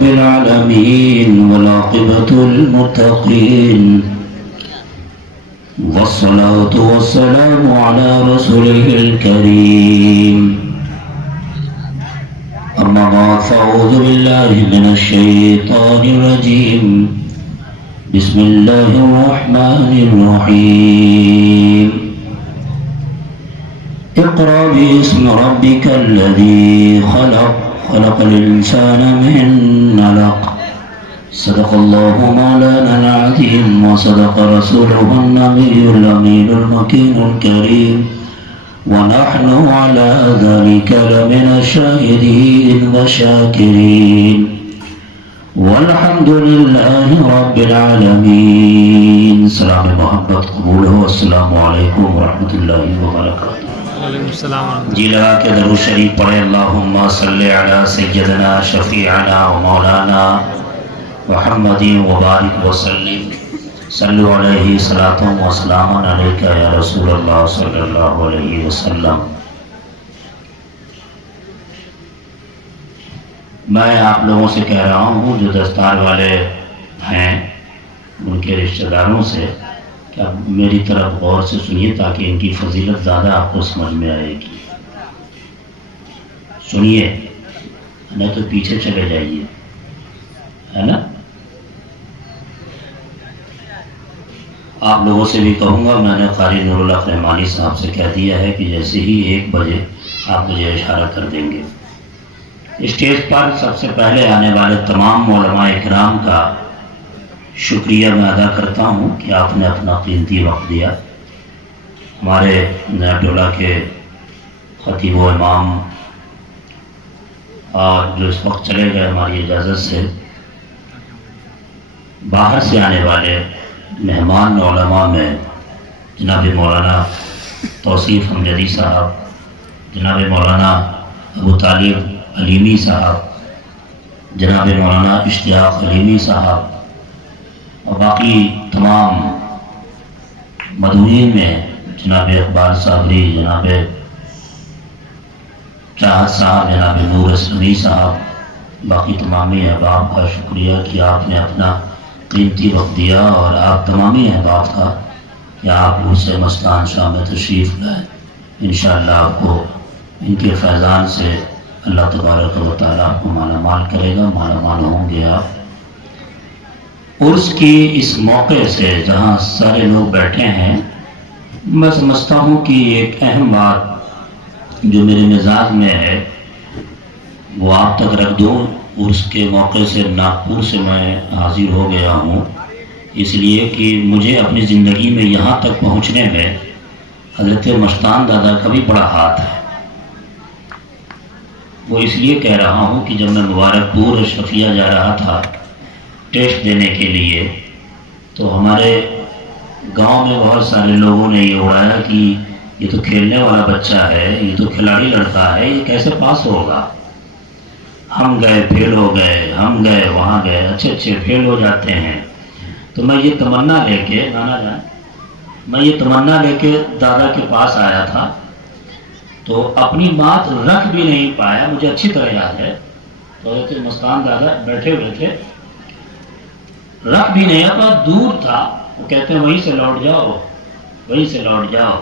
رب العالمين والعاقبة للمتقين والصلاة والسلام على رسوله الكريم أما بعد فأعوذ بالله من الشيطان الرجيم بسم الله الرحمن الرحيم اقرأ باسم ربك الذي خلق الإنسان من علق صدق الله مولانا العظيم وصدق رسوله النبي الأمين المكين الكريم ونحن على ذلك لمن الشاهدين والشاكرين والحمد لله رب العالمين. سلام محبت قبول ہو. السلام علیکم ورحمۃ اللہ وبرکاتہ. جی لگا کے درود شریف پڑھے. اللہم صلی علی سیدنا شفیعنا و مولانا محمد وبارک وسلم. صلو علیہ صلاۃ و سلام علیک یا رسول اللہ صلی اللہ علیہ وسلم. میں آپ لوگوں سے کہہ رہا ہوں جو دستار والے ہیں ان کے رشتہ داروں سے کہ آپ میری طرف غور سے سنیے تاکہ ان کی فضیلت زیادہ آپ کو سمجھ میں آئے گی. سنیے نہیں تو پیچھے چلے جائیے, ہے نا. آپ لوگوں سے بھی کہوں گا, میں نے قاری نور اللہ رحمانی صاحب سے کہہ دیا ہے کہ جیسے ہی 1 بجے آپ مجھے اشارہ کر دیں گے. اسٹیج پر سب سے پہلے آنے والے تمام علماء اکرام کا شکریہ میں ادا کرتا ہوں کہ آپ نے اپنا قیمتی وقت دیا. ہمارے نیا ٹولہ کے خطیب و امام اور جو اس وقت چلے گئے ہماری اجازت سے, باہر سے آنے والے مہمان علماء میں جناب مولانا توصیف امجدی صاحب, جناب مولانا ابو طالب علیمی صاحب, جناب مولانا اشتیاق علیمی صاحب اور باقی تمام مدعوین میں جناب اقبال صابری, جناب چاہت صاحب, جناب نور اسلامی صاحب, باقی تمامی احباب کا شکریہ کہ آپ نے اپنا قیمتی وقت دیا, اور آپ تمامی احباب کا کہ آپ سے مستان شاہ میں تشریف لائے. انشاءاللہ آپ کو ان کے فیضان سے اللہ تبارک و تعالیٰ آپ کو مالا مال کرے گا, مالا مال ہوں گے آپ. عرس کی اس موقع سے جہاں سارے لوگ بیٹھے ہیں, میں سمجھتا ہوں کہ ایک اہم بات جو میرے مزاج میں ہے وہ آپ تک رکھ دوں. عرس کے موقع سے ناگپور سے میں حاضر ہو گیا ہوں, اس لیے کہ مجھے اپنی زندگی میں یہاں تک پہنچنے میں حضرت مستان دادا کا بھی بڑا ہاتھ ہے. وہ اس لیے کہہ رہا ہوں کہ جب میں مبارک پور شفیہ جا رہا تھا ٹیسٹ دینے کے لیے, تو ہمارے گاؤں میں بہت سارے لوگوں نے یہ اڑایا کہ یہ تو کھیلنے والا بچہ ہے, یہ تو کھلاڑی لڑکا ہے, یہ کیسے پاس ہوگا. ہم گئے فیل ہو گئے, ہم گئے وہاں گئے, اچھے فیل ہو جاتے ہیں. تو میں یہ تمنا لے کے دادا کے پاس آیا تھا, تو اپنی بات رکھ بھی نہیں پایا. مجھے اچھی طرح یاد ہے تو مستان دادا بیٹھے ہوئے تھے, رکھ بھی نہیں پایا, دور تھا. وہ کہتے ہیں وہیں سے لوٹ جاؤ, وہیں سے لوٹ جاؤ.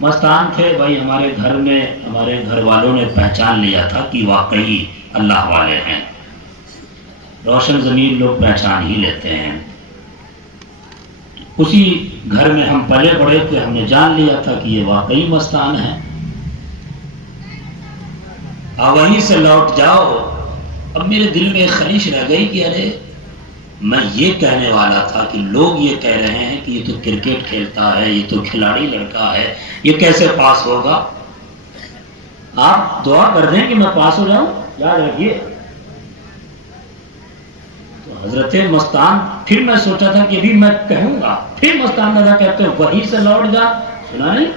مستان تھے بھائی, ہمارے گھر میں ہمارے گھر والوں نے پہچان لیا تھا کہ واقعی اللہ والے ہیں. روشن ضمیر لوگ پہچان ہی لیتے ہیں. اسی گھر میں ہم پلے بڑے تھے, ہم نے جان لیا تھا کہ یہ واقعی مستان ہے. وہیں سے لوٹ جاؤ. اب میرے دل میں ایک خواہش رہ گئی کہ ارے میں یہ کہنے والا تھا کہ لوگ یہ کہہ رہے ہیں کہ یہ تو کرکٹ کھیلتا ہے, یہ تو کھلاڑی لڑکا ہے, یہ کیسے پاس ہوگا. آپ دعا کر دیں کہ میں پاس ہو جاؤں, یاد رکھیے. تو حضرت مستان, پھر میں سوچا تھا کہ ابھی میں کہوں گا, پھر مستان دادا کہتے ہیں وہیں سے لوٹ جا. سنا نہیں,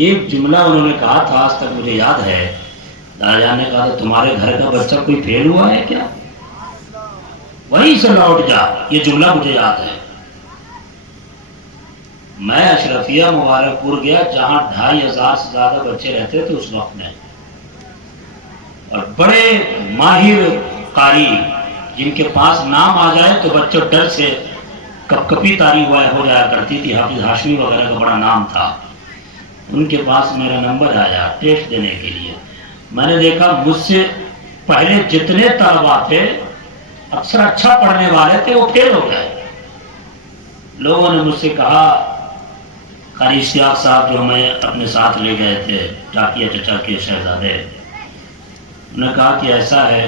یہ جملہ انہوں نے کہا تھا, آج تک مجھے یاد ہے. دادا جان نے کہا تھا تمہارے گھر کا بچہ کوئی فیل ہوا ہے کیا, وہیں سے لوٹ جا. یہ جملہ مجھے یاد ہے. میں اشرفیہ مبارک پور گیا جہاں 2500 سے زیادہ بچے رہتے تھے اس وقت میں, اور بڑے ماہر قاری جن کے پاس نام آ جائے تو بچوں ڈر سے کپ کپی تاری ہو جایا کرتی تھی. حافظ ہاشمی وغیرہ کا بڑا نام تھا. ان کے پاس میرا نمبر آیا ٹیسٹ دینے کے لیے. میں نے دیکھا مجھ سے پہلے جتنے طلبا تھے اکثر اچھا پڑھنے والے تھے وہ فیل ہو گئے. لوگوں نے مجھ سے کہا قاری اشتیاق صاحب جو ہمیں اپنے ساتھ لے گئے تھے ٹاکیا چچا کے شہزادے, انہوں نے کہا کہ ایسا ہے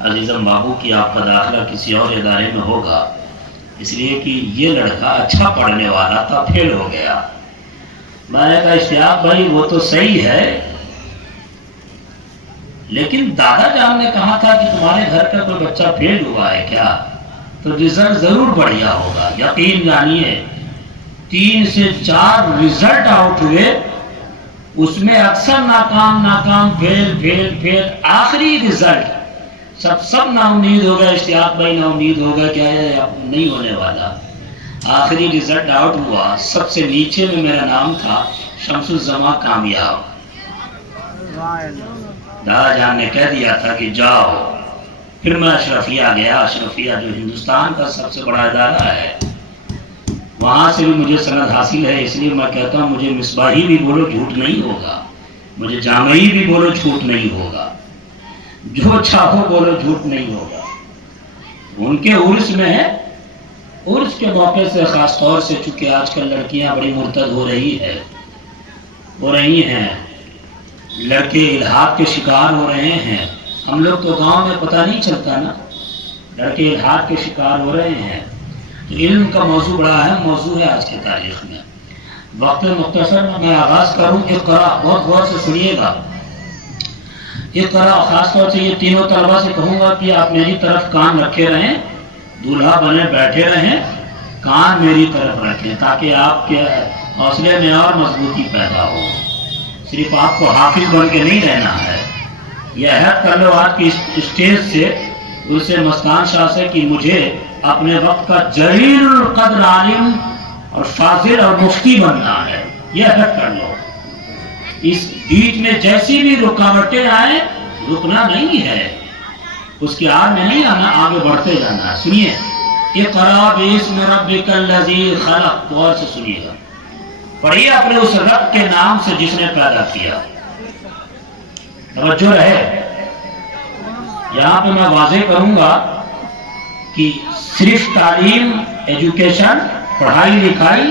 عزیزم بابو کہ آپ کا داخلہ کسی اور ادارے میں ہوگا, اس لیے کہ یہ لڑکا اچھا پڑھنے والا تھا فیل ہو گیا. میں نے کہا اشتیاق بھائی وہ تو صحیح ہے, لیکن دادا جان نے کہا تھا کہ تمہارے گھر کا کوئی بچہ فیل ہوا ہے کیا, تو رزلٹ ضرور بڑھیا ہوگا. یقین جانیے 3 سے 4 رزلٹ آؤٹ ہوئے, اس میں اکثر ناکام فیل. آخری رزلٹ سب نا امید ہو گئے. اشتیاق بھائی نا امید ہو گئے کہ نہیں ہونے والا. آخری رزلٹ آؤٹ ہوا, سب سے نیچے میں میرا نام تھا شمس الزما کامیاب. دادا جان نے کہہ دیا تھا کہ جاؤ. پھر میں اشرفیہ گیا. اشرفیہ جو ہندوستان کا سب سے بڑا ادارہ ہے, وہاں سے بھی مجھے سند حاصل ہے. اس لیے میں کہتا ہوں مجھے مصباحی بھی بولو جھوٹ نہیں ہوگا, مجھے جامعی بھی بولو جھوٹ نہیں ہوگا, جو چاہو بولو جھوٹ نہیں ہوگا. ان کے عرس میں ہے, عرس کے موقع سے خاص طور سے, چونکہ آج کل لڑکیاں بڑی مرتد ہو رہی ہیں, لڑکے الحاد کے شکار ہو رہے ہیں. ہم لوگ تو گاؤں میں پتہ نہیں چلتا نا, لڑکے الحاد کے شکار ہو رہے ہیں. تو علم کا موضوع بڑا اہم موضوع ہے آج کی تاریخ میں. وقت مختصر میں آغاز کروں. اقرا, بہت غور سے سنیے گا. اقرا خاص طور سے یہ تینوں طلبا سے کہوں گا کہ آپ میری طرف کان رکھے رہیں, دولہا بنے بیٹھے رہیں, کان میری طرف رکھیں تاکہ آپ کے حوصلے میں اور مضبوطی پیدا ہو. صرف آپ کو حافظ بن کے نہیں رہنا ہے. یہ عہد کر لو آج کی اسٹیج سے, اسے مستان شاہ سے, کہ مجھے اپنے وقت کا جلیل القدر عالم اور فاضل اور مفتی بننا ہے. یہ عہد کر لو. اس بیچ میں جیسی بھی رکاوٹیں آئیں, رکنا نہیں ہے, اس کی آڑ میں نہیں آنا, آگے بڑھتے جانا ہے. سنیے, اقرا باسم ربک الذی خلق. غور سے سنیے گا, پڑھیے اپنے اس رب کے نام سے جس نے پیدا کیا. توجہ رہے. یہاں پہ میں واضح کروں گا کہ صرف تعلیم, ایجوکیشن, پڑھائی لکھائی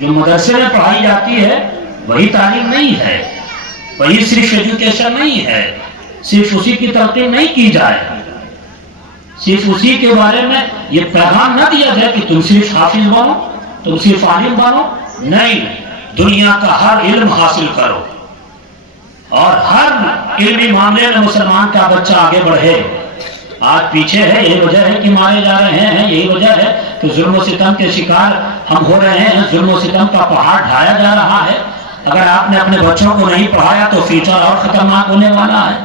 جو مدرسے میں پڑھائی جاتی ہے وہی تعلیم نہیں ہے, وہی صرف ایجوکیشن نہیں ہے. صرف اسی کی تلقین نہیں کی جائے, صرف اسی کے بارے میں یہ پیغام نہ دیا جائے کہ تم صرف حافظ بنو, تم صرف عالم بنو. نہیں, دنیا کا ہر علم حاصل کرو, اور ہر علمی معاملے میں مسلمان کا بچہ آگے بڑھے. آج پیچھے ہے, یہی وجہ ہے کہ مارے جا رہے ہیں, یہی وجہ ہے کہ ظلم و ستم کے شکار ہم ہو رہے ہیں. ظلم و ستم کا پہاڑ ڈھایا جا رہا ہے. اگر آپ نے اپنے بچوں کو نہیں پڑھایا تو فیوچر اور خطرناک ہونے والا ہے,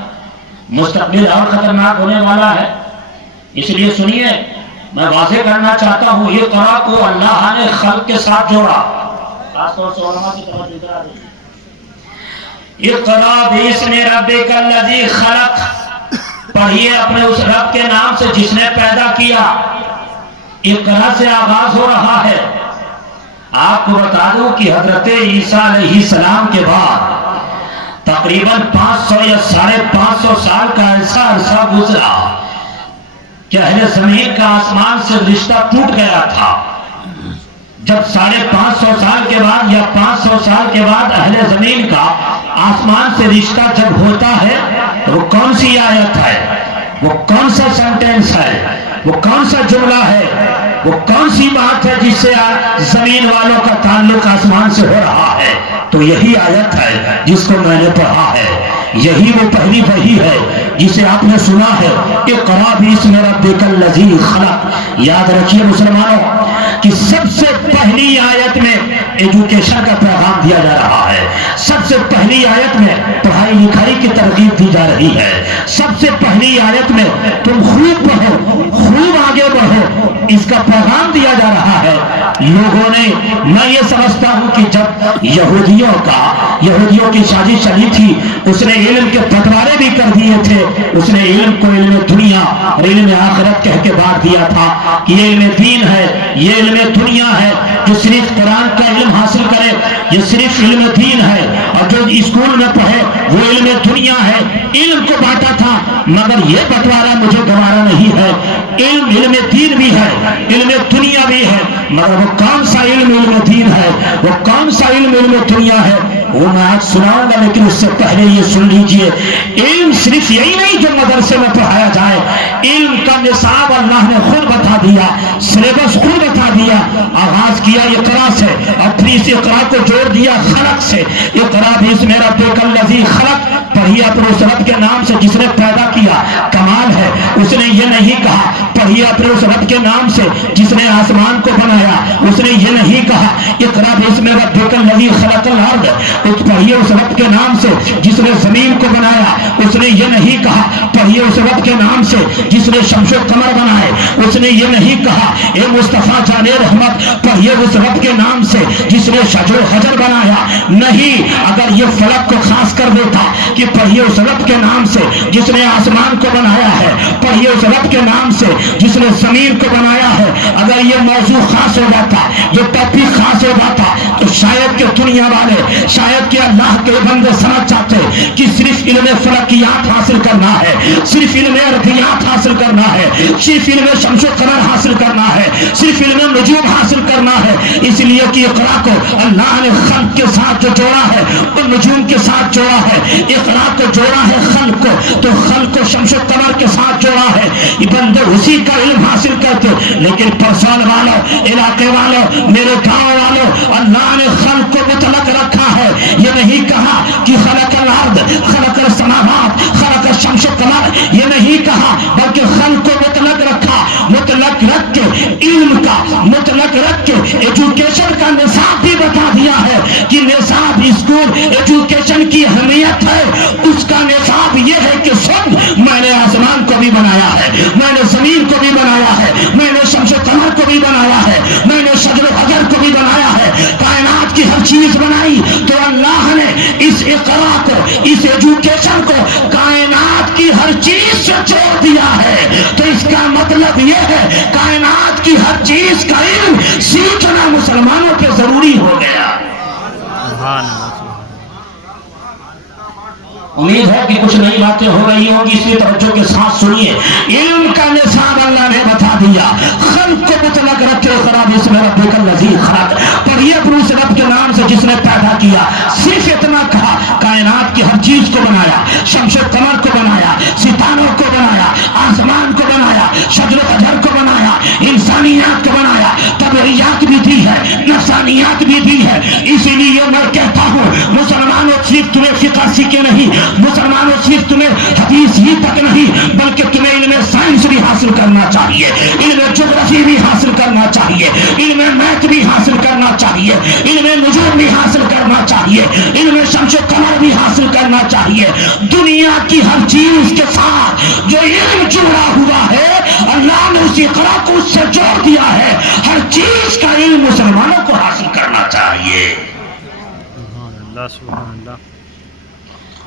مستقبل اور خطرناک ہونے والا ہے. اس لیے سنیے, میں واضح کرنا چاہتا ہوں, یہ قرآن کو اللہ نے خلق کے ساتھ جوڑا. خاص طور سے علماء کی طرف اشارہ ہے. اقرا باسم ربک الذی خلق. پڑھیے اپنے اس رب کے نام سے جس نے پیدا کیا. اقرا سے آغاز ہو رہا ہے. آپ کو بتا دوں کہ حضرت عیسیٰ علیہ السلام کے بعد تقریباً 500 یا 550 سال کا ایسا عرصہ گزرا کہ اہل زمین کا آسمان سے رشتہ ٹوٹ گیا تھا. جب 550 سال کے بعد یا 500 سال کے بعد اہل زمین کا آسمان سے رشتہ جب ہوتا ہے, وہ کون سی آیت ہے, وہ کون سا سینٹینس ہے, وہ کون سا جملہ ہے, وہ کون سی بات ہے جس سے زمین والوں کا تعلق آسمان سے ہو رہا ہے؟ تو یہی آیت ہے جس کو میں نے پڑھا ہے. یہی وہ پہلی وحی ہے جسے آپ نے سنا ہے, اقرا باسم ربک الذی خلق. یاد رکھیے مسلمانوں کہ سب سے پہلی آیت میں ایجوکیشن کا پیغام دیا جا رہا ہے. سب سے پہلی آیت میں پڑھائی لکھائی کی ترغیب دی جا رہی ہے. سب سے پہلی آیت میں تم خوب پڑھو, خوب آگے بڑھو, اس کا پیغام دیا جا رہا ہے لوگوں نے. میں یہ سمجھتا ہوں کہ جب یہودیوں کی سازش چلی تھی, اس نے علم کے بٹوارے بھی کر دیے تھے. اس نے علم کو علم دنیا اور علم آخرت کہہ کے بانٹ دیا تھا کہ یہ علم دین ہے, یہ علم دنیا ہے. جو صرف قرآن کا علم حاصل کرے یہ صرف علم دین ہے, اور جو اسکول میں پڑھے وہ علم دنیا ہے. علم کو بانٹا تھا, مگر یہ بٹوارا مجھے گوارا نہیں ہے. علم دین بھی ہے, علم دنیا بھی ہے, مگر وہ کون سا علم دین ہے, وہ کون سا علم دنیا ہے, وہ میں آج سناؤں گا. لیکن اس سے پہلے یہ سن لیجئے, علم صرف یہی نہیں جو مدرسے میں پڑھایا جائے. علم کا نصاب اللہ نے خود بتا دیا, سلیبس خود بتا دیا. آغاز کیا اقرا سے اور پھر اس اقرا کو جوڑ دیا خلق سے. اقرا بسم ربک الذی خلق, پڑھیے اپنے اس رب کے نام سے جس نے پیدا کیا. کمال ہے, اس نے یہ نہیں کہا پڑھیے اپنے اس رب کے نام سے جس نے آسمان کو بنایا. اس نے یہ نہیں کہا اقرا بسم ربک الذی خلق الارض, پڑھیے اس رب کے نام سے جس نے زمین کو بنایا. اس نے یہ نہیں کہا پڑھیے اس رب کے نام سے جس نے شمس و قمر بنائے. اس نے یہ نہیں کہا اے مصطفیٰ جان رحمت پڑھیے اس رب کے نام سے جس نے شجر و حجر بنایا. نہیں, اگر یہ فلک کو خاص کر دیتا کہ پڑھیے اس رب کے نام سے جس نے آسمان کو بنایا ہے, پڑھیے اس رب کے نام سے جس نے زمین کو بنایا ہے, اگر یہ موضوع خاص ہو جاتا, یہ ٹاپک خاص ہو جاتا, تو شاید کہ دنیا والے, شاید کہ اللہ کے بندے سمجھ جاتے کہ صرف علم فلکیات حاصل کرنا ہے, صرف علم ارضیات حاصل کرنا ہے, صرف علم شمس و قمر حاصل کرنا ہے, صرف علم نجوم حاصل کرنا ہے. اس لیے کہ اقرا کو اللہ نے خلق کے ساتھ جو جوڑا ہے وہ نجوم کے ساتھ جوڑا ہے. اقرا کو جوڑا ہے خلق کو, تو خلق کو شمس و قمر کے ساتھ جوڑا ہے. یہ بندے اسی کا علم حاصل کرتے. لیکن پرسون والوں, علاقے والوں, میرے گاؤں والوں, اللہ نے خلق کو مطلق رکھا ہے. یہ نہیں کہا کہ خلق الارض, خلق السماوات, خلق الشمس و قمر, یہ نہیں کہا, بلکہ خلق کو مطلق رکھا. مطلق رکھ کے علم کا, مطلق رکھ کے ایجوکیشن کا نصاب بھی بتا دیا ہے کہ نصاب اسکول ایجوکیشن کی اہمیت ہے. اس کا نصاب یہ ہے کہ سن, میں نے آسمان کو بھی بنایا ہے, میں نے زمین کو بھی بنایا ہے, میں نے شمس و قمر کو بھی بنایا ہے, میں نے شجر و حجر کو بھی بنایا ہے, کائنات کی ہر چیز بنائی. تو اللہ نے اس اقرا کو, اس ایجوکیشن کو کائنات کی ہر چیز سے جوڑ دیا ہے. تو اس کا مطلب یہ ہے کائنات کی ہر چیز کا علم سیکھنا مسلمانوں پہ ضروری ہو گیا. امید ہے کہ کچھ نئی باتیں ہو رہی ہوں گی, اس لیے توجہ کے ساتھ سنیے. علم کا نصاب اللہ نے بتا دیا. خلق کو مطلق رکھے اقرا بسم ربک الذی خلق, پڑھیے اپنے اس رب کے نام سے جس نے پیدا کیا. صرف اتنا کہا, کائنات کی ہر چیز کو بنایا, شمس و قمر کو بنایا, ستاروں کو بنایا, آسمان کو بنایا, شجر و حجر کو بنایا, انسانیات کو بنایا, طبعیات بھی دی ہے, نفسانیات بھی دی ہے. اسی لیے میں کہتا ہوں مسلمانوں صرف تمہیں فقہ سیکھے نہیں, مسلمانوں صرف تمہیں حدیث ہی تک نہیں بلکہ تمہیں علم سائنس بھی حاصل کرنا چاہیے, علم جغرافی بھی حاصل کرنا چاہیے, علم میتھ بھی حاصل کرنا چاہیے, علم نجوم بھی حاصل کرنا چاہیے, علم شمس و قمر بھی حاصل کرنا چاہیے. دنیا کی ہر چیز کے ساتھ جو علم جڑا ہوا ہے اللہ نے اس اقرا کو اس سے جوڑ دیا ہے. ہر چیز کا علم مسلمانوں کو حاصل کرنا چاہیے. سبحان اللہ.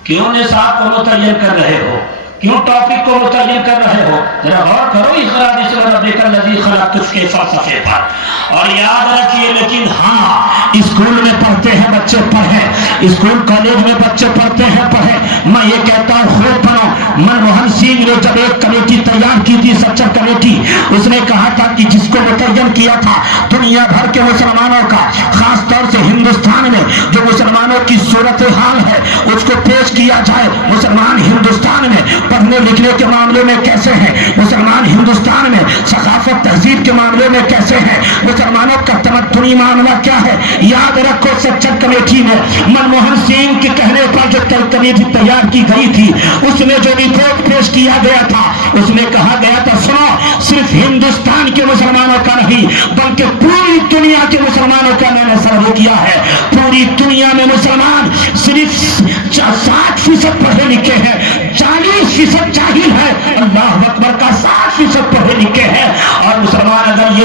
کیوں نصاب کو متعین کر رہے ہو, کیوں ٹاپک کو متعین کر رہے ہو؟ ذرا غور کرو اقرا بسم ربک الذی خلق کے فلسفے پر. اور یاد رکھیے, لیکن ہاں اسکول میں پڑھتے ہیں بچے پڑھیں, اسکول کالج میں بچے پڑھتے ہیں پڑھیں. میں یہ کہتا ہوں خوب پڑھو. منموہن سنگھ نے جب ایک کمیٹی تیار کی تھی, سچر کمیٹی, اس نے کہا تھا کہ جس کو متعین کیا تھا دنیا بھر کے مسلمانوں کا, خاص طور سے ہندوستان میں جو مسلمانوں کی صورتحال ہے اس کو پیش کیا جائے. مسلمان ہندوستان میں پڑھنے لکھنے کے معاملے میں کیسے ہیں, مسلمان ہندوستان میں ثقافت تہذیب کے معاملے میں کیسے ہیں, مسلمانوں کا تمدنی معاملہ کیا ہے. یاد رکھو سچر کمیٹی میں منموہن سنگھ کے کہنے پر جو کمیٹی تیار کی گئی تھی اس میں جو رپورٹ پیش کیا گیا تھا اس میں کہا گیا تھا سنو, صرف ہندوستان کے مسلمانوں کا نہیں بلکہ پوری دنیا کے مسلمانوں کا میں نے سروے کیا ہے. پوری دنیا میں مسلمان صرف 60% پڑھے لکھے ہیں, 40% جاہل ہے. اللہ اکبر کا 60% پڑھے لکھے ہیں. اور مسلمان اگر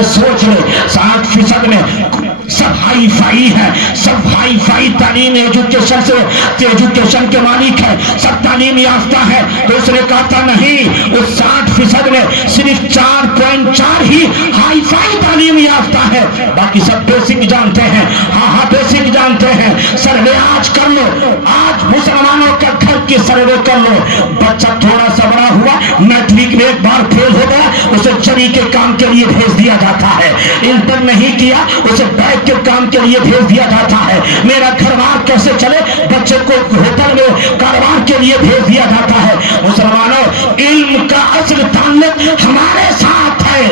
ہائی فائی ہے، سب ہائی فائی تعلیم ایجوکیشن کے مالک ہے، سب تعلیم یافتہ ہے۔ تو اس نے کہا تھا نہیں، اس 60% میں صرف 4.4 ہی ہائی فائی تعلیم یافتہ ہے، باقی سب بیسک جانتے ہیں۔ ہاں بیسک جانتے ہیں۔ سروے آج کر لو، آج مسلمانوں کا گھر کی سروے کر لو، بچہ تھوڑا سا بڑا ہوا، میٹرک میں ایک بار فیل ہو گیا، اسے چری کے کام کے لیے بھیج دیا جاتا ہے۔ انٹر نہیں کیا، اسے بیگ کے کام کے لیے بھیج دیا جاتا ہے۔ میرا گھر بار کیسے چلے، بچے کو ہوٹل میں کاروبار کے لیے بھیج دیا جاتا ہے۔ مسلمانوں، علم کا اصل تعلق ہمارے ساتھ ہے۔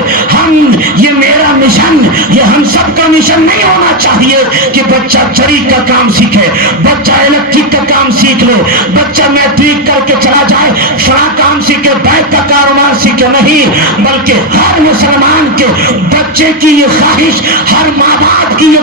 یہ میرا مشن، یہ ہم سب کا مشن نہیں ہونا چاہیے کہ بچہ چری کا کام سیکھے، بچہ الیکٹرک کا کام سیکھ لے، بچہ میٹرک کر کے چلا جائے فلاں کام سیکھے، بیگ کا کاروبار سیکھے، نہیں، بلکہ ہر مسلمان کے بچے کی یہ خواہش، ہر ماں باپ کی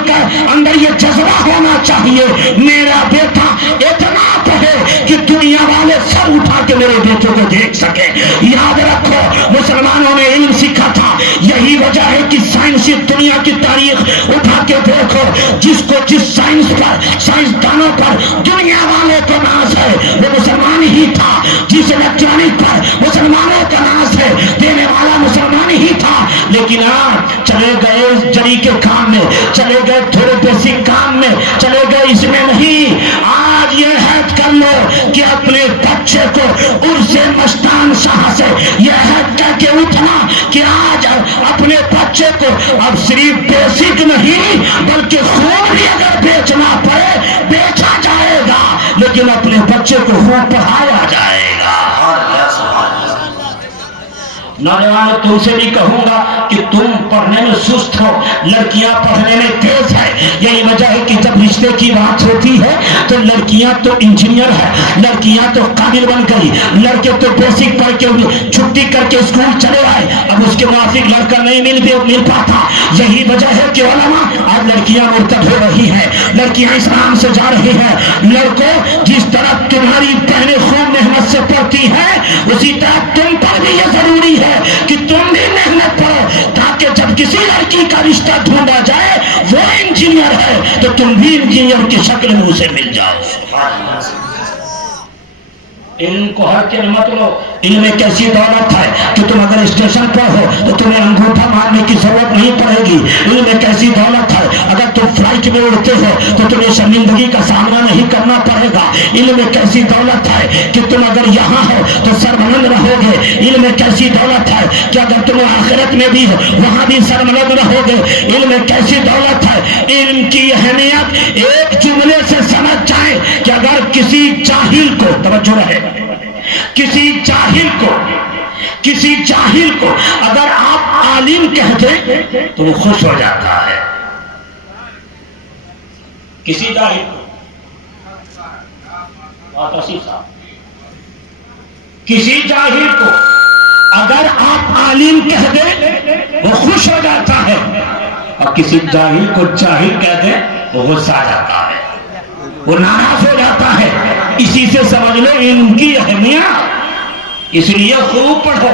اندر یہ جذبہ ہونا چاہیے، میرا بیٹا اتنا پڑھے کہ دنیا والے سر اٹھا کے میرے بیٹے کو دیکھ سکے۔ یاد رکھو، مسلمانوں نے علم سیکھا تھا، یہی وجہ ہے کہ سائنسی دنیا کی تاریخ اٹھا کے دیکھو، جس کو جس سائنس پر، سائنسدانوں پر دنیا والے کو ناز ہے وہ مسلمان ہی تھا، جس الیکٹرانک پر مسلمانوں کا ناز ہے دینے والا مسلمان ہی تھا۔ لیکن آپ چلے گئے جری کے کام میں، چلے گئے تھوڑے بیسک کام میں، چلے گئے اس میں نہیں۔ آج یہ عہد کر لو کہ اپنے بچے کو عرس مستان شاہ سے یہ عہد کر کے اٹھنا کہ آج اپنے بچے کو اب صرف بیسک نہیں بلکہ خون بھی اگر بیچنا پڑے بیچا جائے گا، لیکن اپنے بچے کو خوب پڑھایا جائے گا۔ نوجوانوں، تم سے بھی کہوں گا کہ تم پڑھنے میں سست ہو، لڑکیاں پڑھنے میں تیز ہے۔ یہی وجہ ہے کہ جب رشتے کی بات ہوتی ہے تو لڑکیاں تو انجینئر ہے، لڑکیاں تو قابل بن گئی، لڑکے تو بیسک پڑھ کے چھٹی کر کے اسکول چلے آئے، اب اس کے موافق لڑکا نہیں مل پاتا۔ یہی وجہ ہے کہ علماء آج لڑکیاں مرتد ہو رہی ہیں، لڑکیاں اسلام سے جا رہی ہیں۔ لڑکوں، جس طرح تمہاری بہنیں خوب محنت سے پڑھتی ہیں، اسی طرح تم پر بھی یہ ضروری ہے کہ تم بھی محنت کرو، تاکہ جب کسی لڑکی کا رشتہ ڈھونڈا جائے وہ انجینئر ہے تو تم بھی انجینئر کی شکل میں اسے مل جاؤ۔ علم کو ہر کے مت لو، علم ایک ایسی دولت ہے کہ تم اگر اسٹیشن پر ہو تو تمہیں انگوٹھا مارنے کی ضرورت نہیں پڑے گی۔ علم ایک ایسی دولت ہے، اگر تم فلائٹ میں اڑتے ہو تو تمہیں شرمندگی کا سامنا نہیں کرنا پڑے گا۔ علم ایک ایسی دولت ہے کہ تم اگر یہاں ہو تو سربلند رہو گے۔ علم ایک ایسی دولت ہے کہ اگر تم آخرت میں بھی ہو وہاں بھی سربلند رہو گے۔ علم ایک ایسی دولت ہے، علم کی اہمیت ایک جملے سے سمجھ جائے کہ اگر کسی جاہل کو، توجہ رہے، کسی جاہل کو اگر آپ عالم کہہ دیں تو وہ خوش ہو جاتا ہے۔ کسی جاہل کو، کسی جاہل کو اگر آپ عالم کہہ دیں وہ خوش ہو جاتا ہے، اور کسی جاہل کو جاہل کہہ دیں وہ غصہ آ جاتا ہے، وہ ناراض ہو جاتا ہے۔ اسی سے سمجھ لو علم کی اہمیت۔ اس لیے خوب پڑھو۔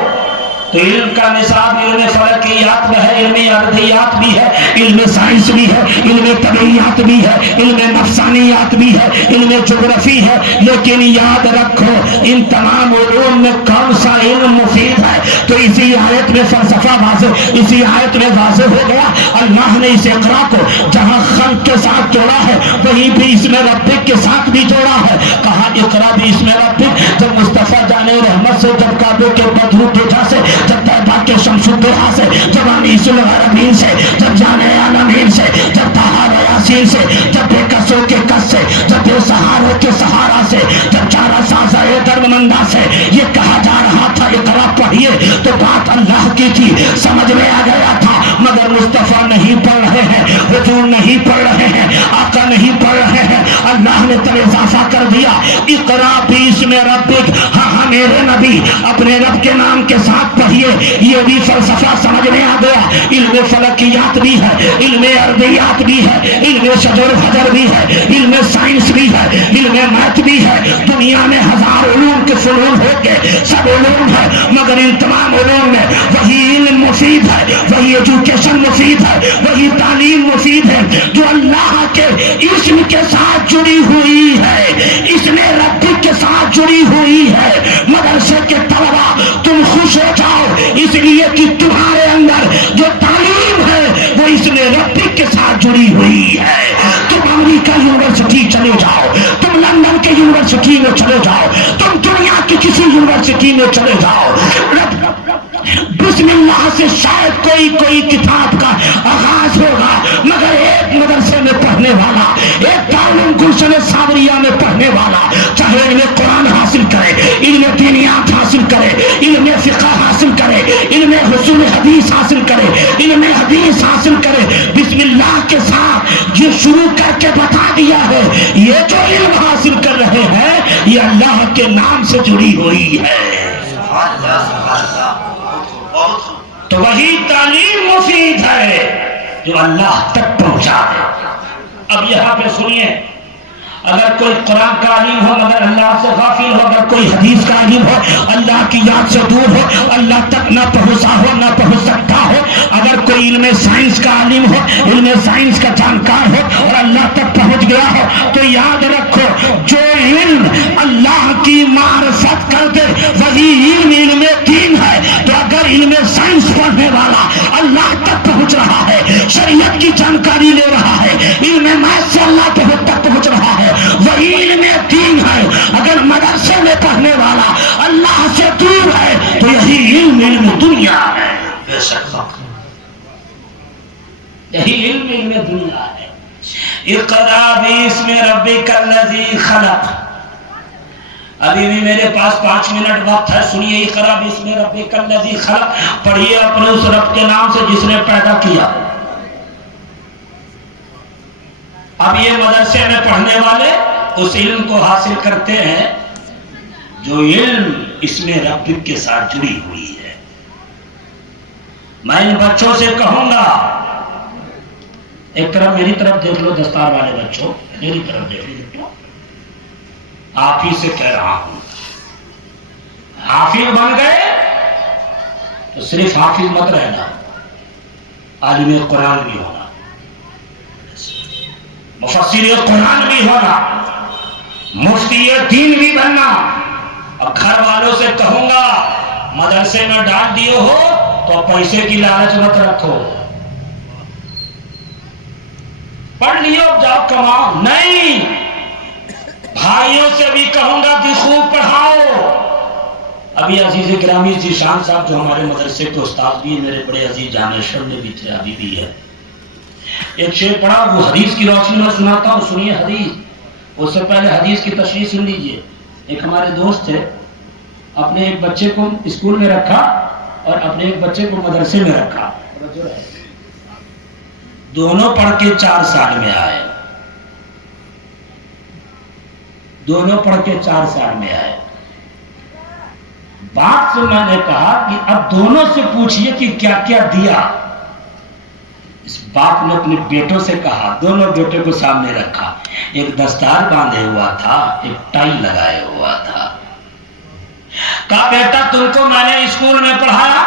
تو علم کا نصاب علم فلکیات میں ہے، علم ارضیات بھی ہے، علم سائنس بھی ہے، علم طبیعیات بھی ہے، علم نفسانیات بھی ہے، علم جغرافی ہے۔ لیکن یاد رکھو ان تمام علوم میں کون سا علم مفید ہے؟ تو اسی آیت میں فلسفہ واضح، اسی آیت میں واضح ہو گیا۔ اللہ نے اس اقرا کو جہاں خلق کے ساتھ جوڑا ہے وہیں بھی اس میں ربک کے ساتھ بھی جوڑا ہے۔ کہا اقرا بھی اس میں ربک، جب مصطفیٰ جان رحمت سے، جب کعبے کے بدرو پیٹھا سے، جب طیبہ کے شمس الضحیٰ سے، جب انیس الغربین سے، جب جان عالمین سے، جب طٰہٰ و یاسین سے، جب بے کسوں کے کس سے، جب بے سہاروں کے سہارا سے، جب چارہ سازہ درمندہ سے یہ کہا جا رہا تھا اقرا پڑھیے، تو بات اللہ کی تھی، سمجھ میں آ گیا تھا، مگر مصطفیٰ نہیں پڑھ رہے ہیں، حضور نہیں پڑھ رہے ہیں، آقا نہیں پڑھ رہے ہیں۔ اللہ نے تب اضافہ کر دیا اقرا باسم ربک، ہاں میرے نبی اپنے رب کے نام کے ساتھ پڑھیے۔ یہ بھی فلسفہ سمجھ میں آ گیا۔ علم فلکیات بھی ہے، علم ارضیات بھی ہے، علم شجر و حجر بھی ہے، علم سائنس بھی ہے، علم میتھ بھی ہے۔ دنیا میں ہزار علوم کے فنون ہو کے سب علوم ہے، مگر ان تمام علوم میں وہی علم مفید ہے، وہی ایجوکیشن مفید ہے، وہی تعلیم مفید ہے جو اللہ کے اسم کے ساتھ جڑی ہوئی ہے، اس نے رب کے ساتھ جڑی ہوئی ہے۔ مدرسے کے طلبا تم خوش ہو جاؤ اس لیے کہ تمہارے اندر جو تعلیم ہے وہ اس نے رب کے ساتھ جڑی ہوئی ہے۔ تم امریکہ یونیورسٹی چلے جاؤ، تم لندن کے یونیورسٹی میں چلے جاؤ، تم دنیا کی کسی یونیورسٹی میں چلے جاؤ، بسم اللہ سے شاید کوئی کتاب کا آغاز ہوگا، مگر ایک مدرسے میں پڑھنے والا، ایک دارالعلوم گلشن صابریہ میں پڑھنے والا، چاہے علم قرآن حاصل کرے، علم دینیات حاصل کرے، علم فقہ حاصل کرے، علم حصول حدیث حاصل کرے، علم حدیث حاصل کرے، بسم اللہ کے ساتھ جو شروع کر کے بتا دیا ہے یہ جو علم حاصل کر رہے ہیں یہ اللہ کے نام سے جڑی ہوئی ہے۔ تو وہی تعلیم مفید ہے جو اللہ تک پہنچا ہے۔ اب یہاں پہ سنیے، اگر کوئی قرآن کا علیم ہو مگر اللہ سے غافل ہو، اگر کوئی حدیث کا علیم ہو اللہ کی یاد سے دور ہو، اللہ تک نہ پہنچا ہو، نہ پہنچ سکتا ہو، اگر کوئی علم سائنس کا علیم ہو، علم سائنس کا جانکار ہو اور اللہ تک پہنچ گیا ہو، تو یاد رکھو جو علم اللہ کی معرفت کر دے وہی علم دین ہے۔ تو اگر علم سائنس پڑھنے والا اللہ تک پہنچ رہا ہے، شریعت کی جانکاری لے رہا ہے، علم میتھ سے اللہ تک پہنچ رہا ہے، وہی علم دین ہے۔ اگر مدرسے میں پڑھنے والا اللہ سے دور ہے تو یہی علم دنیا ہے۔ بے شک یہی علم دنیا ہے۔ اقرا باسم ربک الذی خلق۔ ابھی بھی میرے پاس 5 منٹ وقت ہے، سنیے اقرا باسم ربک الذی خلق، پڑھیے اپنے اس رب کے نام سے جس نے پیدا کیا۔ اب یہ مدرسے میں پڑھنے والے اس علم کو حاصل کرتے ہیں جو علم اس میں رب کے ساتھ جڑی ہوئی ہے۔ میں ان بچوں سے کہوں گا، ایک طرف میری طرف دیکھ لو، دستار والے بچوں میری طرف دیکھ لو، آپ ہی سے کہہ رہا ہوں، حافظ بن گئے تو صرف حافظ مت رہنا، عالم قرآن بھی ہونا، مفسر قرآن بھی ہونا، مفتی دین بھی بننا۔ اور گھر والوں سے کہوں گا مدرسے میں ڈال دیے ہو تو پیسے کی لالچ مت رکھو، پڑھ لیو جاؤ کماؤ، نہیں، بھائیوں سے بھی کہوں گا کہ خوب پڑھاؤ۔ ابھی عزیز گرامی ذیشان صاحب جو ہمارے مدرسے کے استاد بھی میرے بڑے عزیز جانشور میں بھی تھے، ابھی بھی ہے، ایک شعر پڑھا، وہ حدیث کی روشنی میں سناتا ہوں، سنیے حدیث۔ اس سے پہلے حدیث کی تشریح سن لیجئے۔ ایک ہمارے دوست تھے، اپنے ایک بچے کو اسکول میں رکھا اور اپنے ایک بچے کو مدرسے میں رکھا، دونوں پڑھ کے 4 سال میں آئے، دونوں پڑھ کے 4 سال میں آئے۔ بات سے میں نے کہا کہ اب دونوں سے پوچھئے کہ کیا کیا دیا۔ اس باپ نے اپنے بیٹوں سے کہا، دونوں بیٹے کو سامنے رکھا، ایک دستار باندھے ہوا تھا، ایک ٹائی لگائے ہوا تھا۔ کہا بیٹا تم کو میں نے اسکول میں پڑھایا،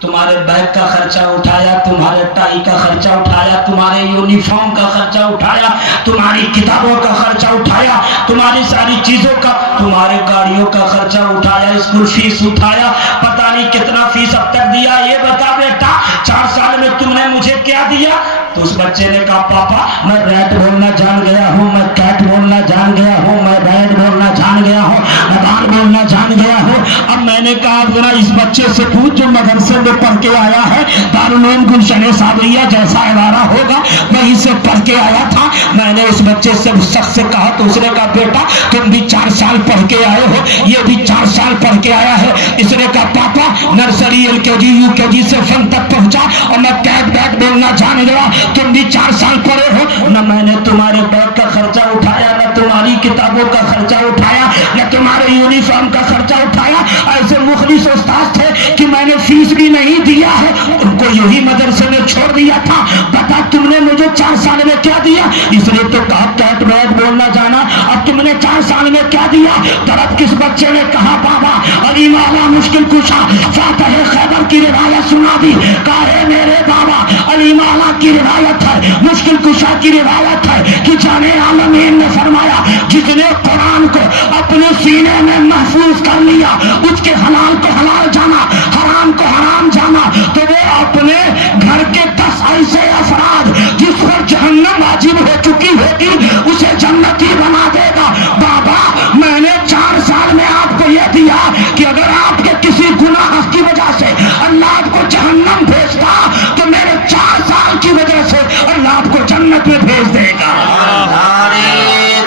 تمہارے بیگ کا خرچہ اٹھایا، تمہارے ٹائی کا خرچہ اٹھایا، تمہارے یونیفارم کا خرچہ اٹھایا، تمہاری کتابوں کا خرچہ اٹھایا، تمہاری ساری چیزوں کا، تمہارے گاڑیوں کا خرچہ اٹھایا، اسکول فیس اٹھایا، پتہ نہیں کتنا فیس اب تک دیا، یہ بتا بیٹا 4 سال میں تم نے مجھے کیا دیا؟ تو اس بچے نے کہا پاپا میں ریٹ بولنا جان گیا ہوں، میں کیٹ بولنا جان گیا ہوں، میں بیٹ بولنا جان گیا ہوں، میں بال بولنا جان گیا ہوں۔ اب میں نے کہا ذرا اس بچے سے پوچھ جو مدرسے میں پڑھ کے آیا ہے، دارالعلوم گلشن صابریہ جیسا ادارہ ہوگا وہیں سے پڑھ کے آیا تھا۔ میں نے اس بچے سے اس شخص سے کہا تو اس نے کہا بیٹا تم بھی 4 سال پڑھ کے آئے ہو، یہ بھی 4 سال پڑھ کے آیا ہے۔ اس نے کہا پاپا نرسری LKG UKG سے فن تک پہنچا اور میں کیٹ بیٹ بولنا جان گیا، تم بھی 4 سال پڑھے ہو، نہ میں نے تمہارے بیگ کا خرچہ اٹھایا، نہ تمہاری کتابوں کا خرچہ اٹھایا، نہ تمہارے یونیفارم یونیفارم کا خرچہ اٹھایا. ایسے مخلص استاد تھے کہ میں نے فیس بھی نہیں دیا ہے, ان کو یہی مدرسے میں چھوڑ دیا تھا. بتا تم نے مجھے 4 سال میں کیا دیا؟ اس نے تو کہا کیٹ بیٹ بولنا جانا, اب تم نے 4 سال میں کیا دیا؟ طرف کس بچے نے کہا بابا علی مولا مشکل کشا فاتح خیبر کی روایت سنا دی. کہا میرے بابا علی مولا کی روایت ہے, مشکل کشا کی روایت ہے کہ جانے عالمین نے فرمایا جس نے قرآن کو اپنے سینے میں محفوظ کر لیا, اس کے حلال کو حلال جانا, حرام کو حرام جانا, تو وہ اپنے گھر کے 10 ایسے افراد جس پر جہنم واجب ہو چکی ہوگی اسے جنتی بنا دے گا. بابا میں نے 4 سال میں آپ کو یہ دیا کہ اگر آپ کے کسی گناہ کی وجہ سے اللہ آپ کو جہنم بھیجتا تو میرے 4 سال کی وجہ سے اللہ آپ کو جنت میں بھیج دے گا.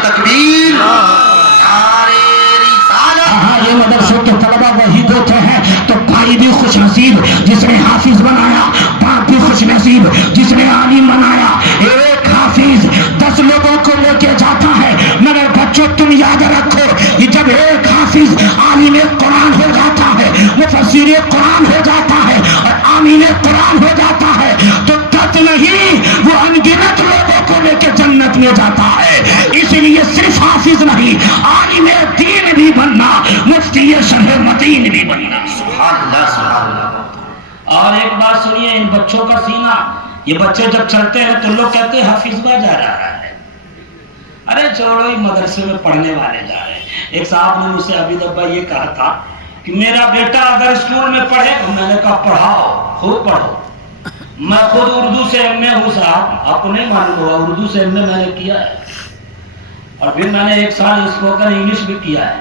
تکبیر, یہ مدرسوں کے طلبا وہی ہوتے ہیں. تو بھائی بھی خوش نصیب جس نے حافظ بنایا, باپ بھی خوش نصیب جس نے عالم بنایا. ایک حافظ 10 لوگوں کو لے کے جاتا ہے, مگر بچوں تم یاد رکھو کہ جب ایک حافظ عالم قرآن ہو جاتا ہے, مفسر قرآن ہو جاتا ہے اور آمین قرآن ہو جاتا ہے تو تک نہیں وہ انگنت لوگوں کو لے کے جنت میں جاتا ہے. اس لیے صرف حافظ نہیں, عالم دین بھی بننا, مفتی شرح مدین بھی بننا. سبحان اللہ, سبحان اللہ. اور ایک بات سنیے, ان بچوں کا سینہ, یہ بچے جب چلتے ہیں تو لوگ کہتے ہیں حفیظ بھائی جا رہا ہے. ارے چھوڑو, ہی مدرسے میں پڑھنے والے جا رہے ہیں. ایک صاحب نے مجھ سے ابھی دبا یہ کہا تھا کہ میرا بیٹا اگر اسکول میں پڑھے, میں نے کہا پڑھاؤ, خوب پڑھو. میں خود اردو سے ایم اے ہوں صاحب, آپ کو نہیں معلوم ہوگا, اردو سے ایم اے میں نے کیا ہے. اور پھر میں نے 1 سال اسپوکن انگلش بھی کیا ہے.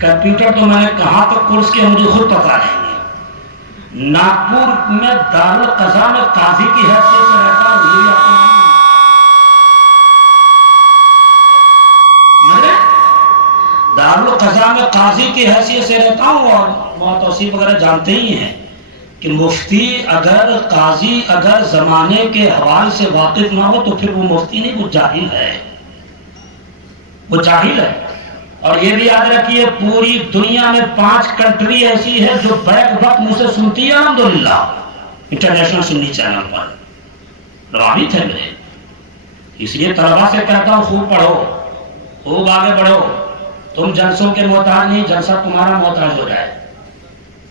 کمپیوٹر تو میں نے کہاں تک کورس کیا مجھے خود پتا نہیں ہے. ناگپور میں دارالقضا میں قاضی کی حیثیت سے رہتا ہوں, یہ آپ کو دارالقضا میں قاضی کی حیثیت سے رہتا ہوں. اور بہت توصیف وغیرہ جانتے ہی ہیں کہ مفتی اگر قاضی اگر زمانے کے حوال سے واقف نہ ہو تو پھر وہ مفتی نہیں, وہ جاہل ہے, وہ جاہل ہے. اور یہ بھی یاد رکھیے پوری دنیا میں 5 کنٹری ایسی ہے جو بیک وقت مجھ سے سنتی ہے الحمدللہ, انٹرنیشنل سنی چینل پر روابط ہے میرے. اس لیے طلبا سے کہتا ہوں خوب پڑھو, خوب آگے بڑھو. تم جلسوں کے محتاج نہیں, جلسہ تمہارا محتاج ہو جائے.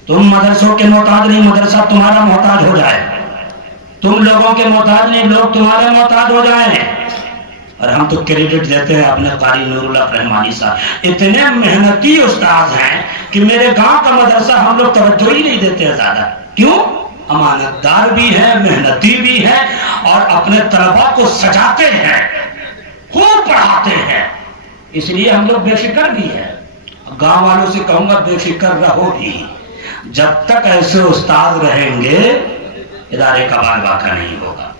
تم مدرسوں کے محتاج نہیں, مدرسہ تمہارا محتاج ہو جائے. تم لوگوں کے محتاج نہیں, لوگ تمہارے محتاج ہو جائیں. اور ہم تو کریڈٹ دیتے ہیں اپنے قاری نور اللہ رحمانی صاحب, اتنے محنتی استاد ہیں کہ میرے گاؤں کا مدرسہ ہم لوگ توجہ ہی نہیں دیتے ہیں زیادہ. کیوں؟ امانت دار بھی ہے, محنتی بھی ہے, اور اپنے طلبا کو سجاتے ہیں, خوب پڑھاتے ہیں. اس لیے ہم لوگ بے فکر بھی ہیں. گاؤں والوں سے کہوں گا بے فکر رہو بھی, جب تک ایسے استاد رہیں گے ادارے کا بال باقا نہیں ہوگا.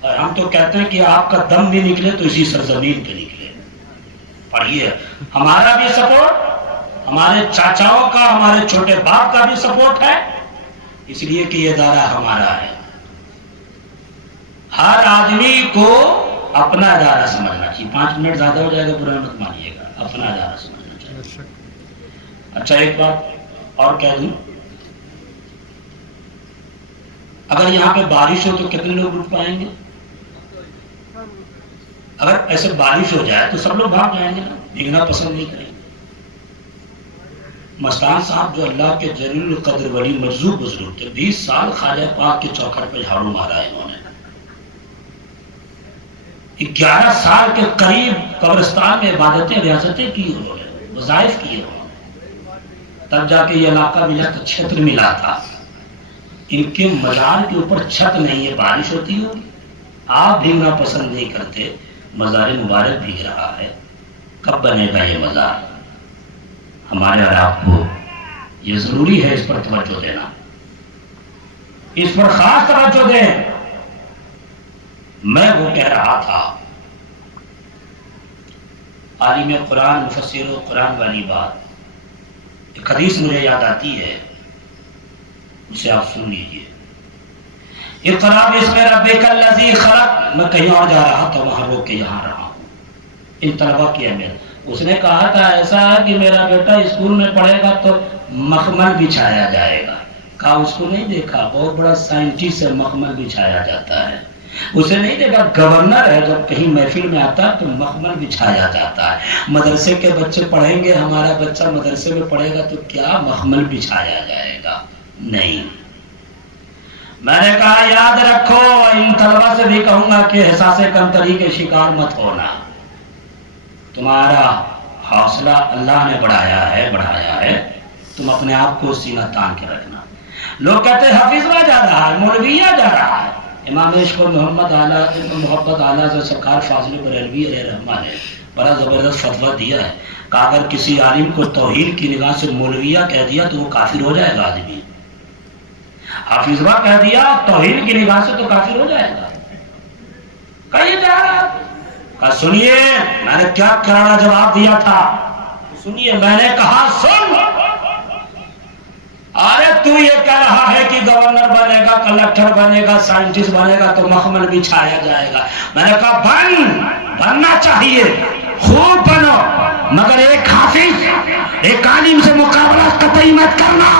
اور ہم تو کہتے ہیں کہ آپ کا دم بھی نکلے تو اسی سرزمین پہ نکلے. پڑھیے, ہمارا بھی سپورٹ, ہمارے چاچاؤں کا, ہمارے چھوٹے باپ کا بھی سپورٹ ہے, اس لیے کہ یہ ادارہ ہمارا ہے. ہر آدمی کو اپنا ادارہ سمجھنا چاہیے. 5 منٹ زیادہ ہو جائے گا, برا مت مانیے گا, اپنا ادارہ سمجھنا چاہیے. اچھا ایک بات اور کہہ دوں, اگر یہاں پہ بارش ہو تو کتنے لوگ اٹھ پائیں گے؟ اگر ایسے بارش ہو جائے تو سب لوگ بھاگ جائیں گے نا, بھیگنا پسند نہیں کریں گے. مستان صاحب جو اللہ کے جلیل القدر ولی مجذوب بزرگ تھے, 20 سال خواجہ پاک کے چوکھٹ پہ جھاڑو مارا ہے انہوں نے. 11 سال کے قریب قبرستان میں عبادتیں ریاستیں کی انہوں نے, وظائف کیے انہوں نے, تب جا کے یہ علاقہ ملا تو چھتر ملا تھا. ان کے مزار کے اوپر چھت نہیں ہے, بارش ہوتی ہوگی, آپ بھیگنا پسند نہیں کرتے, مزار مبارک بھیگ رہا ہے, کب بنے گا یہ مزار؟ ہمارے اور آپ کو یہ ضروری ہے اس پر توجہ دینا, اس پر خاص توجہ دیں. میں وہ کہہ رہا تھا عالم قرآن مفسر قرآن والی بات, ایک حدیث مجھے یاد آتی ہے, اسے آپ سن لیجیے. اقرا باسم ربک الذی خلق, میں کہیں اور جا رہا تھا, وہاں روک کے یہاں رہا ہوں. ان طلبا کی اہمیت, اس نے کہا تھا ایسا ہے کہ میرا بیٹا اسکول میں پڑھے گا تو مخمل بچھایا جائے گا. کہا اس کو نہیں دیکھا, بہت بڑا سائنٹسٹ ہے, مخمل بچھایا جاتا ہے. اسے نہیں دیکھا گورنر ہے, جب کہیں محفل میں آتا تو مخمل بچھایا جاتا ہے. مدرسے کے بچے پڑھیں گے, ہمارا بچہ مدرسے میں پڑھے گا تو کیا مخمل بچھایا جائے گا؟ نہیں. میں نے کہا یاد رکھو, ان طلبہ سے بھی کہوں گا کہ احساس کمتری کے شکار مت ہونا. تمہارا حوصلہ اللہ نے بڑھایا ہے, تم اپنے آپ کو سینہ تان کے رکھنا. لوگ کہتے ہیں حفیظہ جا رہا ہے, مولویہ جا رہا ہے. امام عشق محمد محبت اعلیٰ سے سرکار فاضل بریلوی علیہ رحمہ نے بڑا زبردست فتویٰ دیا ہے کہ اگر کسی عالم کو توحید کی نگاہ سے مولویہ کہہ دیا تو وہ کافر ہو جائے گا. آدمی حفیظہ کہہ دیا توحید کی نگاہ سے تو کافر ہو جائے گا. کہیے جا رہا, سنیے میں نے کیا کرانا جواب دیا تھا. سنیے میں نے کہا سن, ارے تو یہ کہہ رہا ہے کہ گورنر بنے گا, کلکٹر بنے گا, سائنٹسٹ بنے گا تو مخمل بچھایا جائے گا. میں نے کہا بننا چاہیے, خوب بنو, مگر ایک حافظ ایک عالم سے مقابلہ قطعی مت کرنا.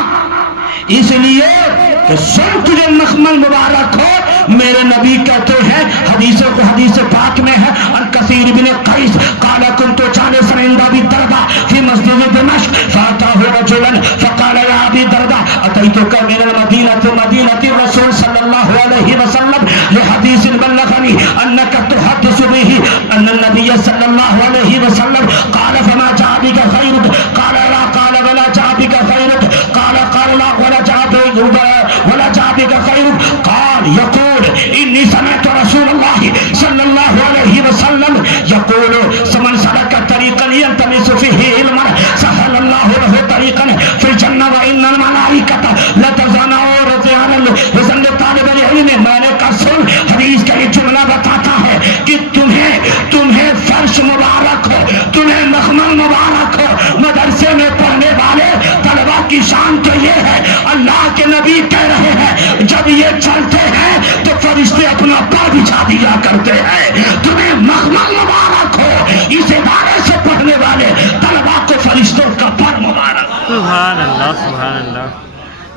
اس لیے کہ سن تجھے مخمل مبارک ہو. میرے نبی کہتے ہیں, حدیث پاک میں ہے, ان کثیر بن قیس قال كنت جالسا عند ابي الدرداء في مسجد دمشق فاتاه رجلا فقال يا ابي الدرداء اتيتك من مدينة الرسول صلى الله عليه وسلم لحديث بلغني انك تحدث به ان النبي صلى الله عليه وسلم قال فما جاء بك خيرك قال لا قال ولا جاء بك خيرك قال لا ولا جاء بك خيرك قال يقول إني سمعت رسول الله صلى الله عليه وسلم يقول من سلك طريقا يلتمس فيه علما سهل الله له طريقا في الجنة وإن الملائكة لتزنوا رضوان طالب العلم. میں نے کہا سن, حدیث کا یہ جملہ بتاتا ہے کہ تمہیں فرش مبارک ہو, تمہیں مخمل مبارک ہو. مدرسے میں پڑھنے والے طلبہ کی شان تو یہ ہے, اللہ کے نبی کہہ رہے ہیں جب یہ چلتے ہیں تو فرشتے اپنا پاؤں بچھا دیا کرتے ہیں. تمہیں مخمل مبارک ہو. اس ادارے سے پڑھنے والے طلبہ کو فرشتوں کا پر مبارک. سبحان اللہ, سبحان اللہ.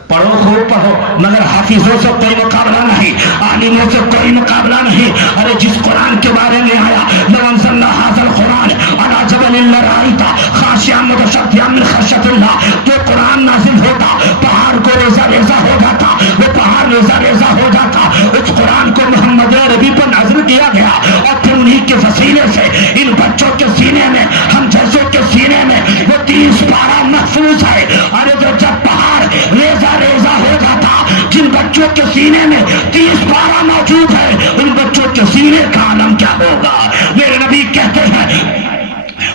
پڑھو, خوب پڑھو, مگر حافظوں سے کوئی مقابلہ نہیں, عالموں سے کوئی مقابلہ نہیں. ارے جس قرآن کے بارے میں آیا لو انزلنا هذا القرآن على جبل لرأيت خاشعا متصدعا من خشية الله, تو قرآن نازل ہوتا پہاڑ کو ریزہ ریزہ ہو جاتا, وہ پہاڑ ریزہ ریزہ ہو جاتا. اس قرآن کو محمد عربی پر نازل کیا گیا اور پھر انہی کے وسیلے سے ان بچوں کے سینے میں, ہم جیسوں کے سینے میں وہ 30 پارہ محفوظ ہے. ارے جو جب پہاڑ ریزہ ریزہ ہو جاتا, جن بچوں کے سینے میں 30 پارہ موجود ہے, ان بچوں کے سینے کا عالم کیا ہوگا. میرے نبی کہتے ہیں,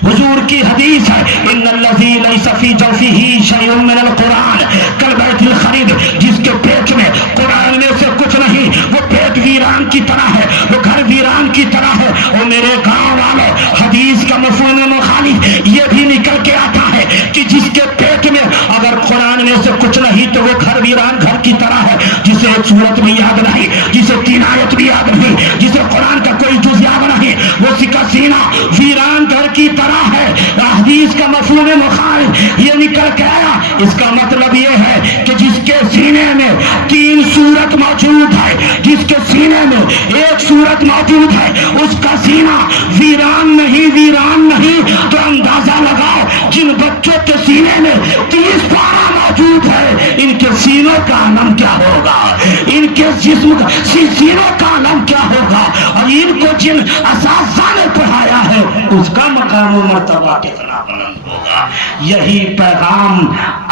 حضور کی حدیث ہے, ان الذی لیس فی جوفہ شیء من القرآن کالبیت الخریب, جس کے پیٹ میں قرآن میں سے کچھ نہیں وہ پیٹ ویران کی طرح ہے, وہ گھر ویران کی طرح ہے. اور میرے گاؤں والوں, حدیث کا مفہوم مخالف یہ بھی نکل کے آتا ہے کہ جس کے پیٹ میں اگر قرآن میں سے کچھ نہیں تو وہ گھر ویران گھر کی طرح ہے, جسے ایک سورت بھی یاد نہیں, جسے 3 آیت بھی یاد نہیں, جسے قرآن کا کوئی جز یاد نہیں, وہ کا سینہ ویران گھر کی طرح ہے. حدیث کا مفہوم مخالف یہ نکل کے آیا. اس کا مطلب یہ ہے کہ جس کے سینے میں 3 سورت موجود ہے, جس کے سینے میں 1 سورت موجود ہے, اس کا سینہ ویران نہیں. تو اندازہ لگاؤ جن بچوں کے سینے میں 30 پارہ موجود ہے, ان کے سینوں کا عالم کیا ہوگا, ان کے جسم کا سینوں کا عالم کیا ہوگا. اور ان کو جن اساتذہ نے پڑھایا ہے اس کا مقام و مرتبہ کتنا بلند ہوگا. یہی پیغام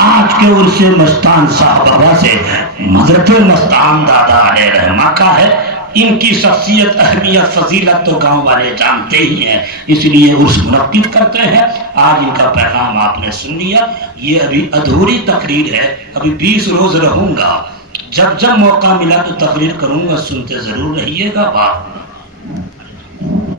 آج کے عرس مستان صاحبہ سے حضرت مستان دادا علیہ رحمہ کا ہے. ان کی شخصیت, اہمیت, فضیلت تو گاؤں والے جانتے ہی ہیں, اس لیے عرس منعقد کرتے ہیں. آج ان کا پیغام آپ نے سن لیا. یہ ابھی ادھوری تقریر ہے, ابھی 20 روز رہوں گا, جب موقع ملا تو تقریر کروں گا, سنتے ضرور رہیے گا.